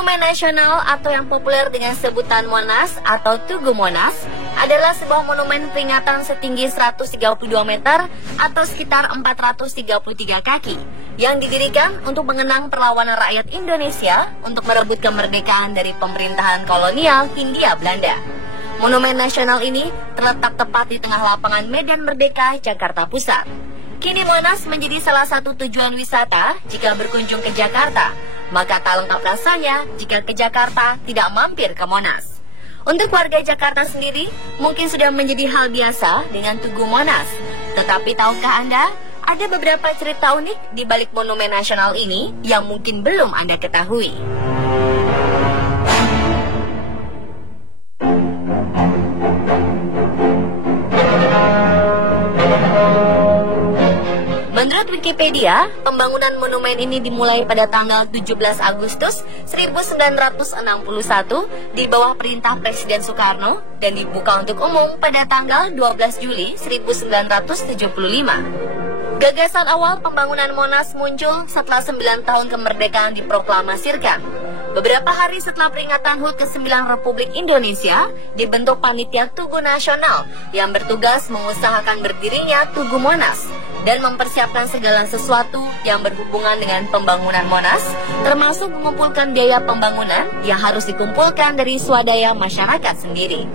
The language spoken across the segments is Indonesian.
Monumen Nasional atau yang populer dengan sebutan Monas atau Tugu Monas adalah sebuah monumen peringatan setinggi 132 meter atau sekitar 433 kaki yang didirikan untuk mengenang perlawanan rakyat Indonesia untuk merebut kemerdekaan dari pemerintahan kolonial Hindia Belanda. Monumen nasional ini terletak tepat di tengah lapangan Medan Merdeka, Jakarta Pusat. Kini Monas menjadi salah satu tujuan wisata jika berkunjung ke Jakarta. Maka tak lengkap rasanya jika ke Jakarta tidak mampir ke Monas. Untuk warga Jakarta sendiri, mungkin sudah menjadi hal biasa dengan Tugu Monas. Tetapi tahukah Anda, ada beberapa cerita unik di balik monumen nasional ini yang mungkin belum Anda ketahui. Menurut Wikipedia, pembangunan monumen ini dimulai pada tanggal 17 Agustus 1961 di bawah perintah Presiden Soekarno dan dibuka untuk umum pada tanggal 12 Juli 1975. Gagasan awal pembangunan Monas muncul setelah 9 tahun kemerdekaan diproklamasikan. Beberapa hari setelah peringatan HUT ke-9 Republik Indonesia, dibentuk Panitia Tugu Nasional yang bertugas mengusahakan berdirinya Tugu Monas dan mempersiapkan segala sesuatu yang berhubungan dengan pembangunan Monas, termasuk mengumpulkan biaya pembangunan yang harus dikumpulkan dari swadaya masyarakat sendiri.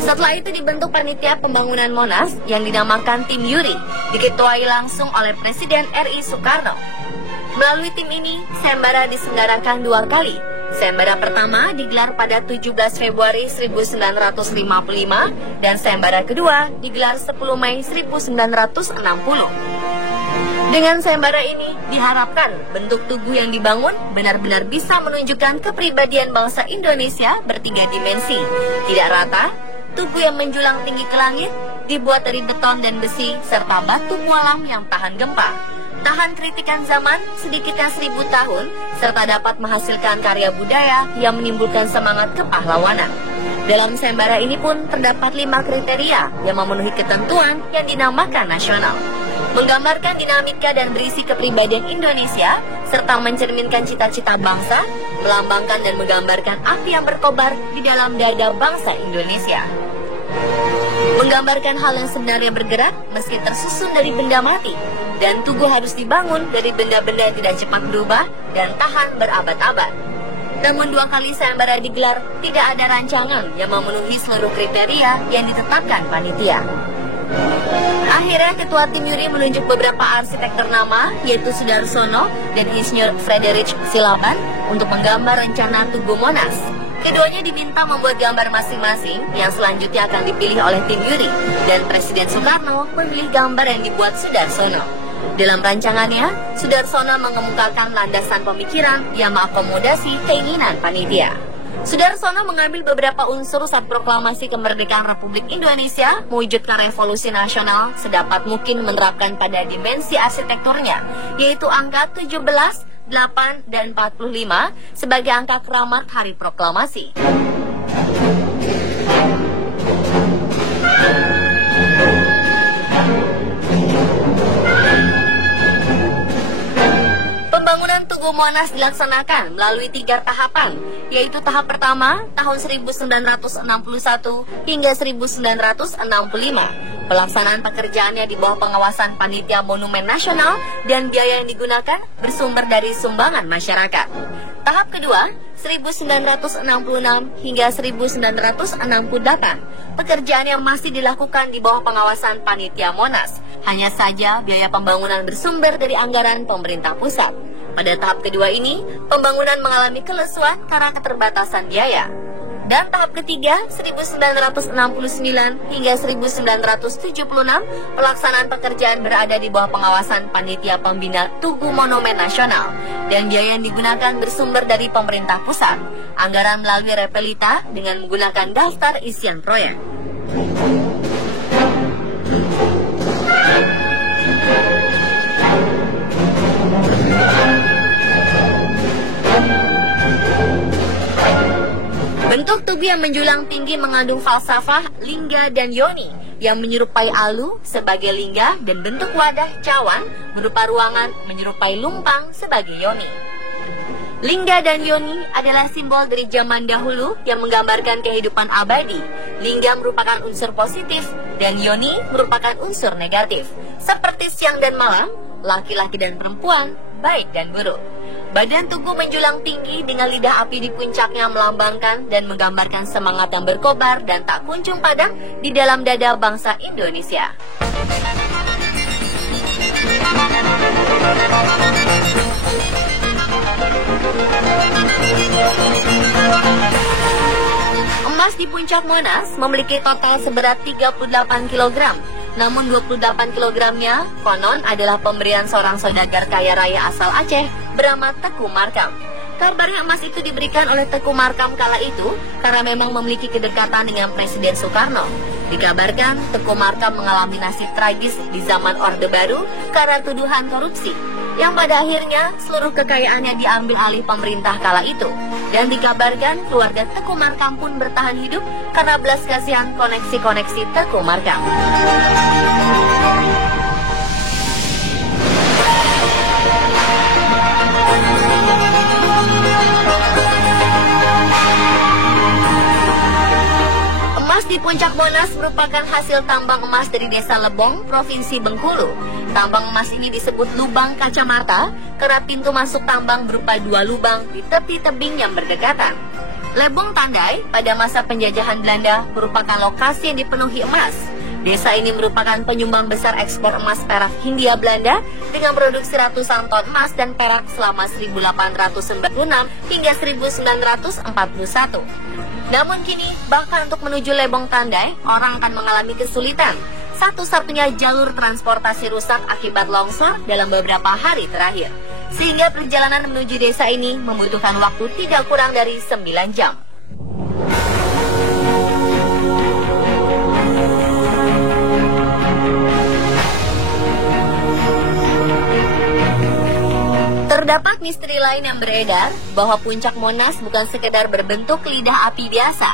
Setelah itu dibentuk Panitia Pembangunan Monas yang dinamakan Tim Yuri, diketuai langsung oleh Presiden RI Soekarno. Melalui tim ini, sayembara diselenggarakan 2 kali. Sayembara pertama digelar pada 17 Februari 1955 dan sayembara kedua digelar 10 Mei 1960. Dengan sayembara ini diharapkan bentuk tugu yang dibangun benar-benar bisa menunjukkan kepribadian bangsa Indonesia bertiga dimensi, tidak rata, tugu yang menjulang tinggi ke langit, dibuat dari beton dan besi serta batu mualam yang tahan gempa, tahan kritikan zaman sedikitnya 1000 tahun, serta dapat menghasilkan karya budaya yang menimbulkan semangat kepahlawanan. Dalam sayembara ini pun terdapat 5 kriteria yang memenuhi ketentuan yang dinamakan nasional. Menggambarkan dinamika dan berisi kepribadian Indonesia, serta mencerminkan cita-cita bangsa, melambangkan dan menggambarkan api yang berkobar di dalam dada bangsa Indonesia. Menggambarkan hal yang sebenarnya bergerak meski tersusun dari benda mati, dan tugu harus dibangun dari benda-benda yang tidak cepat berubah dan tahan berabad-abad. Namun 2 kali sayembara digelar, tidak ada rancangan yang memenuhi seluruh kriteria yang ditetapkan panitia. Akhirnya Ketua Tim Yuri menunjuk beberapa arsitek ternama, yaitu Sudarsono dan Insinyur Friedrich Silaban, untuk menggambar rencana Tugu Monas. Keduanya diminta membuat gambar masing-masing yang selanjutnya akan dipilih oleh Tim Yuri, dan Presiden Soekarno memilih gambar yang dibuat Sudarsono. Dalam rancangannya, Sudarsono mengemukakan landasan pemikiran yang mengakomodasi keinginan panitia. Sudarsono mengambil beberapa unsur saat proklamasi kemerdekaan Republik Indonesia mewujudkan revolusi nasional sedapat mungkin menerapkan pada dimensi arsitekturnya, yaitu angka 17, 8, dan 45 sebagai angka keramat hari proklamasi. Pembangunan Tugu Monas dilaksanakan melalui 3 tahapan, yaitu tahap pertama tahun 1961 hingga 1965. Pelaksanaan pekerjaannya di bawah pengawasan Panitia Monumen Nasional dan biaya yang digunakan bersumber dari sumbangan masyarakat. Tahap kedua 1966 hingga 1968. Pekerjaan yang masih dilakukan di bawah pengawasan Panitia Monas. Hanya saja biaya pembangunan bersumber dari anggaran pemerintah pusat. Pada tahap kedua ini, pembangunan mengalami kelesuan karena keterbatasan biaya. Dan tahap ketiga, 1969 hingga 1976, pelaksanaan pekerjaan berada di bawah pengawasan Panitia Pembina Tugu Monumen Nasional. Dan biaya yang digunakan bersumber dari pemerintah pusat. Anggaran melalui Repelita dengan menggunakan daftar isian proyek. Bentuk tugu yang menjulang tinggi mengandung falsafah lingga dan yoni yang menyerupai alu sebagai lingga dan bentuk wadah cawan berupa ruangan menyerupai lumpang sebagai yoni. Lingga dan Yoni adalah simbol dari zaman dahulu yang menggambarkan kehidupan abadi. Lingga merupakan unsur positif dan Yoni merupakan unsur negatif. Seperti siang dan malam, laki-laki dan perempuan, baik dan buruk. Badan tugu menjulang tinggi dengan lidah api di puncaknya melambangkan dan menggambarkan semangat yang berkobar dan tak kunjung padam di dalam dada bangsa Indonesia. Emas di puncak Monas memiliki total seberat 38 kg. Namun 28 kilogramnya konon adalah pemberian seorang saudagar kaya raya asal Aceh bernama Teku Markam. Kabarnya emas itu diberikan oleh Teku Markam kala itu karena memang memiliki kedekatan dengan Presiden Soekarno. Dikabarkan Teku Markam mengalami nasib tragis di zaman Orde Baru karena tuduhan korupsi, yang pada akhirnya seluruh kekayaannya diambil alih pemerintah kala itu. Dan dikabarkan keluarga Teku Markam pun bertahan hidup karena belas kasihan koneksi-koneksi Teku Markam. Emas di puncak Monas merupakan hasil tambang emas dari Desa Lebong, Provinsi Bengkulu. Tambang emas ini disebut lubang kacamata karena pintu masuk tambang berupa dua lubang di tepi tebing yang berdekatan. Lebong Tandai pada masa penjajahan Belanda merupakan lokasi yang dipenuhi emas. Desa ini merupakan penyumbang besar ekspor emas perak Hindia Belanda dengan produksi ratusan ton emas dan perak selama 1896 hingga 1941. Namun kini, bahkan untuk menuju Lebong Tandai, orang akan mengalami kesulitan. Satu-satunya jalur transportasi rusak akibat longsor dalam beberapa hari terakhir. Sehingga perjalanan menuju desa ini membutuhkan waktu tidak kurang dari 9 jam. Terdapat misteri lain yang beredar bahwa puncak Monas bukan sekedar berbentuk lidah api biasa.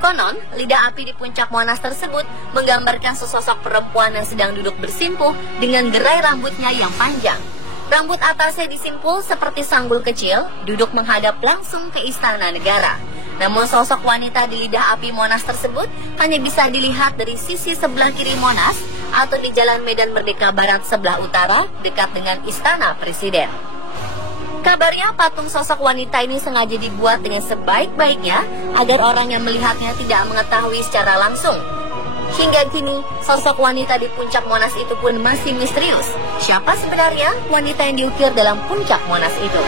Konon, lidah api di puncak Monas tersebut menggambarkan sesosok perempuan yang sedang duduk bersimpuh dengan gerai rambutnya yang panjang. Rambut atasnya disimpul seperti sanggul kecil, duduk menghadap langsung ke istana negara. Namun sosok wanita di lidah api Monas tersebut hanya bisa dilihat dari sisi sebelah kiri Monas atau di Jalan Medan Merdeka Barat sebelah utara dekat dengan istana presiden. Kabarnya patung sosok wanita ini sengaja dibuat dengan sebaik-baiknya agar orang yang melihatnya tidak mengetahui secara langsung. Hingga kini, sosok wanita di puncak Monas itu pun masih misterius. Siapa sebenarnya wanita yang diukir dalam puncak Monas itu?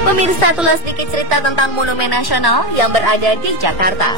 Pemirsa, itulah sedikit cerita tentang Monumen Nasional yang berada di Jakarta.